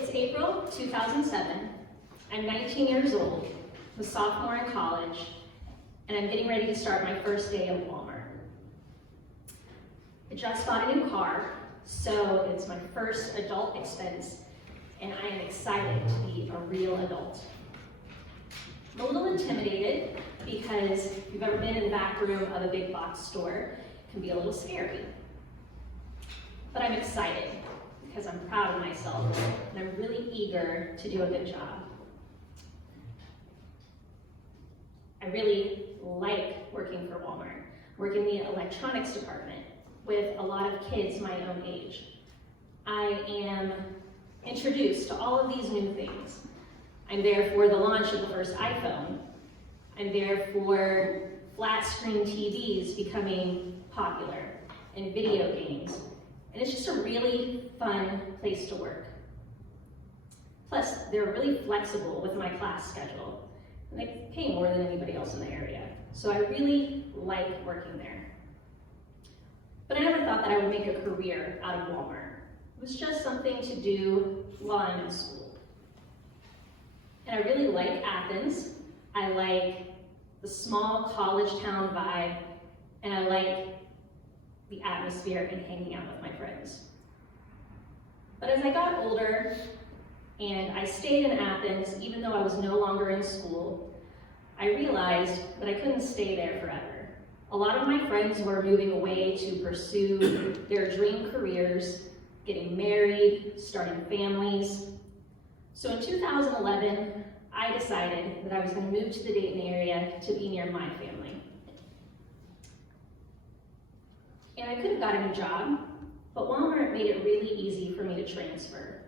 It's April 2007. I'm 19 years old, a sophomore in college, and I'm getting ready to start my first day at Walmart. I just bought a new car, so it's my first adult expense, and I am excited to be a real adult. I'm a little intimidated because if you've ever been in the back room of a big box store, it can be a little scary. But I'm excited because I'm proud of myself and I'm really eager to do a good job. I really like working for Walmart. I work in the electronics department with a lot of kids my own age. I am introduced to all of these new things. I'm there for the launch of the first iPhone. I'm there for flat screen TVs becoming popular and video games. And it's just a really fun place to work. Plus, they're really flexible with my class schedule. And they pay more than anybody else in the area. So I really like working there. But I never thought that I would make a career out of Walmart. It was just something to do while I'm in school. And I really like Athens. I like the small college town vibe, and I like the atmosphere and hanging out with my friends. But as I got older and I stayed in Athens, even though I was no longer in school, I realized that I couldn't stay there forever. A lot of my friends were moving away to pursue their dream careers, getting married, starting families. So in 2011, I decided that I was going to move to the Dayton area to be near my family. And I could have gotten a job, but Walmart made it really easy for me to transfer.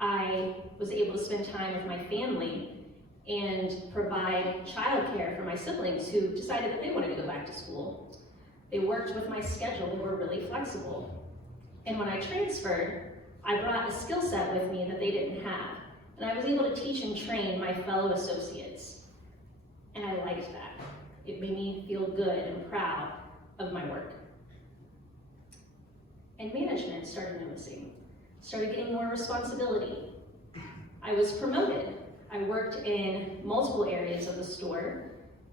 I was able to spend time with my family and provide childcare for my siblings who decided that they wanted to go back to school. They worked with my schedule, they were really flexible. And when I transferred, I brought a skill set with me that they didn't have. And I was able to teach and train my fellow associates. And I liked that. It made me feel good and proud of my work. And management started noticing, started getting more responsibility. I was promoted. I worked in multiple areas of the store,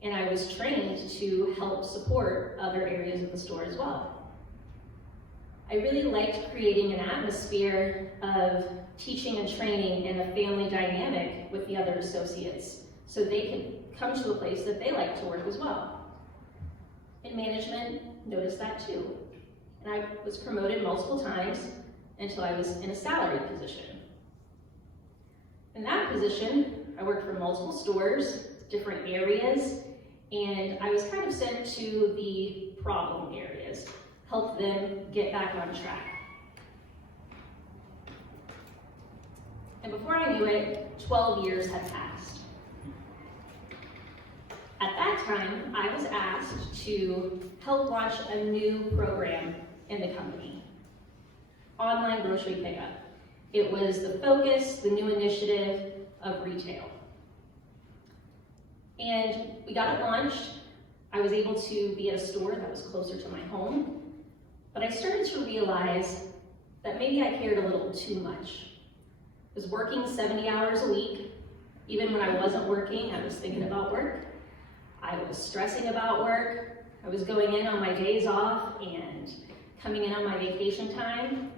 and I was trained to help support other areas of the store as well. I really liked creating an atmosphere of teaching and training and a family dynamic with the other associates so they could come to a place that they like to work as well. And management noticed that too. And I was promoted multiple times until I was in a salaried position. In that position, I worked for multiple stores, different areas, and I was kind of sent to the problem areas, help them get back on track. And before I knew it, 12 years had passed. At that time, I was asked to help launch a new program in the company, online grocery pickup. It was the focus, the new initiative of retail. And we got it launched. I was able to be at a store that was closer to my home, but I started to realize that maybe I cared a little too much. I was working 70 hours a week. Even when I wasn't working, I was thinking about work. I was stressing about work. I was going in on my days off and coming in on my vacation time.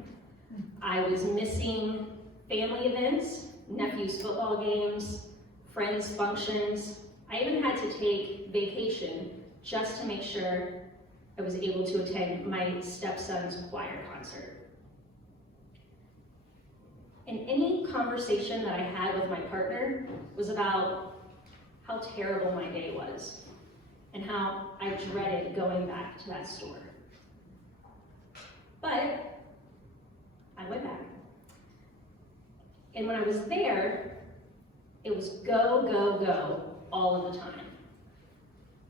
I was missing family events, nephews' football games, friends' functions. I even had to take vacation just to make sure I was able to attend my stepson's choir concert. And any conversation that I had with my partner was about how terrible my day was and how I dreaded going back to that store. But I went back. And when I was there, it was go, go, go all of the time.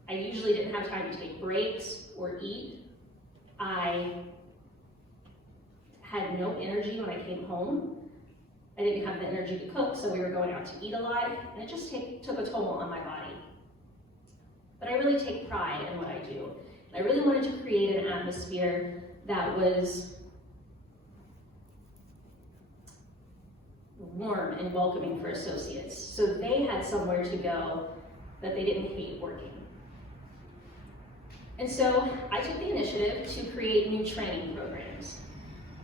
I usually didn't have time to take breaks or eat. I had no energy when I came home. I didn't have the energy to cook, so we were going out to eat a lot, and it just took a toll on my body. But I really take pride in what I do. I really wanted to create an atmosphere that was warm and welcoming for associates, so they had somewhere to go that they didn't hate working. And so I took the initiative to create new training programs.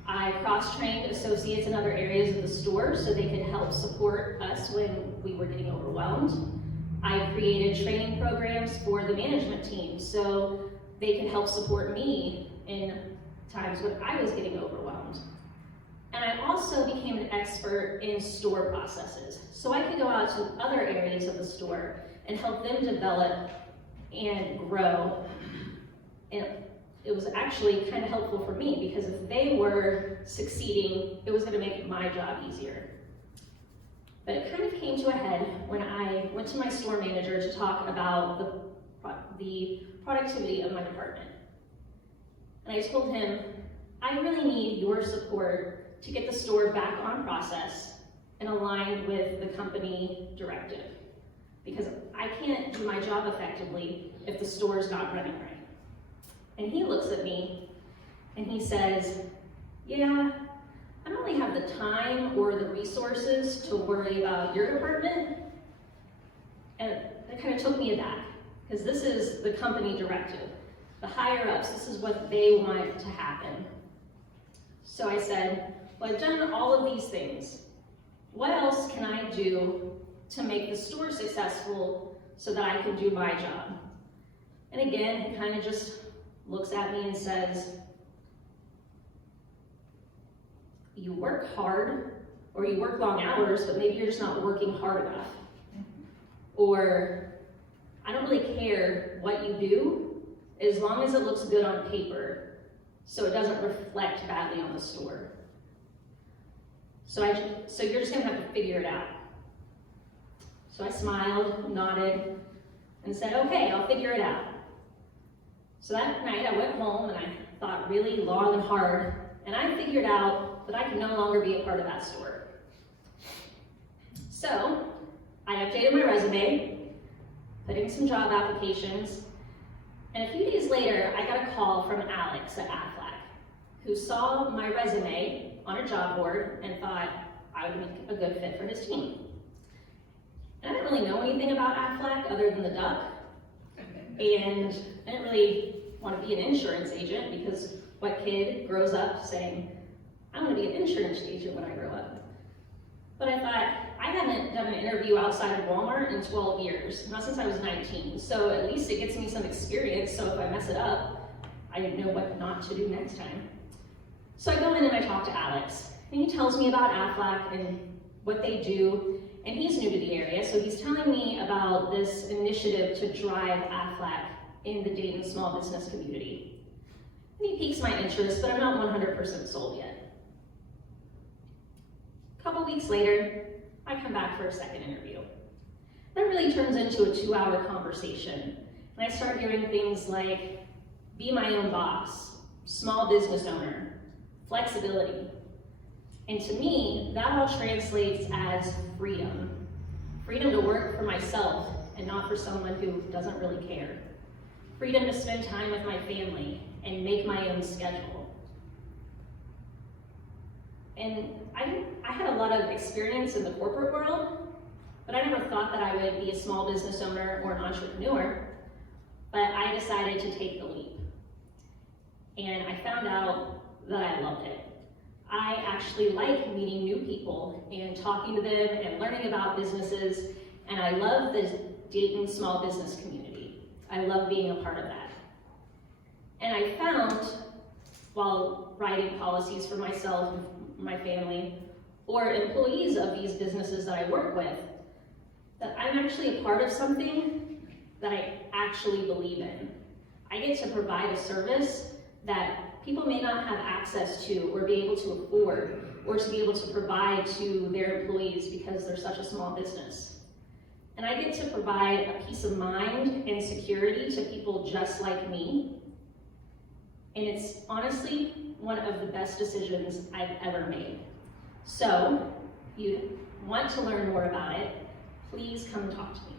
I cross-trained associates in other areas of the store so they could help support us when we were getting overwhelmed. I created training programs for the management team so they could help support me in times when I was getting overwhelmed. And I also became an expert in store processes, so I could go out to other areas of the store and help them develop and grow. And it was actually kind of helpful for me because if they were succeeding, it was going to make my job easier. But it kind of came to a head when I went to my store manager to talk about the productivity of my department. And I told him, I really need your support to get the store back on process and aligned with the company directive, because I can't do my job effectively if the store's not running right. And he looks at me and he says, yeah, I don't really have the time or the resources to worry about your department. And that kind of took me aback, because this is the company directive. The higher ups, this is what they want to happen. So I said, well, I've done all of these things. What else can I do to make the store successful so that I can do my job? And again, he kind of just looks at me and says, you work hard, or you work long hours, but maybe you're just not working hard enough. Or, I don't really care what you do, as long as it looks good on paper, so it doesn't reflect badly on the store. So you're just gonna have to figure it out. So I smiled, nodded, and said, okay, I'll figure it out. So that night I went home and I thought really long and hard, and I figured out that I could no longer be a part of that store. So I updated my resume, put in some job applications, and a few days later I got a call from Alex at Aflac, who saw my resume on a job board and thought I would make a good fit for his team. And I didn't really know anything about Aflac other than the duck. And I didn't really want to be an insurance agent, because what kid grows up saying, I want to be an insurance agent when I grow up? But I thought, I haven't done an interview outside of Walmart in 12 years, not since I was 19. So at least it gets me some experience, so if I mess it up, I know what not to do next time. So I go in and I talk to Alex, and he tells me about Aflac and what they do. And he's new to the area, so he's telling me about this initiative to drive Aflac in the Dayton small business community. And he piques my interest, but I'm not 100% sold yet. A couple weeks later, I come back for a second interview. That really turns into a 2-hour conversation. And I start hearing things like, be my own boss, small business owner, flexibility. And to me, that all translates as freedom. Freedom to work for myself and not for someone who doesn't really care. Freedom to spend time with my family and make my own schedule. And I had a lot of experience in the corporate world, but I never thought that I would be a small business owner or an entrepreneur, but I decided to take the leap. And I found out that I loved it. I actually like meeting new people and talking to them and learning about businesses, and I love the Dayton small business community. I love being a part of that. And I found, while writing policies for myself and my family, or employees of these businesses that I work with, that I'm actually a part of something that I actually believe in. I get to provide a service that people may not have access to or be able to afford, or to be able to provide to their employees because they're such a small business. And I get to provide a peace of mind and security to people just like me. And it's honestly one of the best decisions I've ever made. So, if you want to learn more about it, please come talk to me.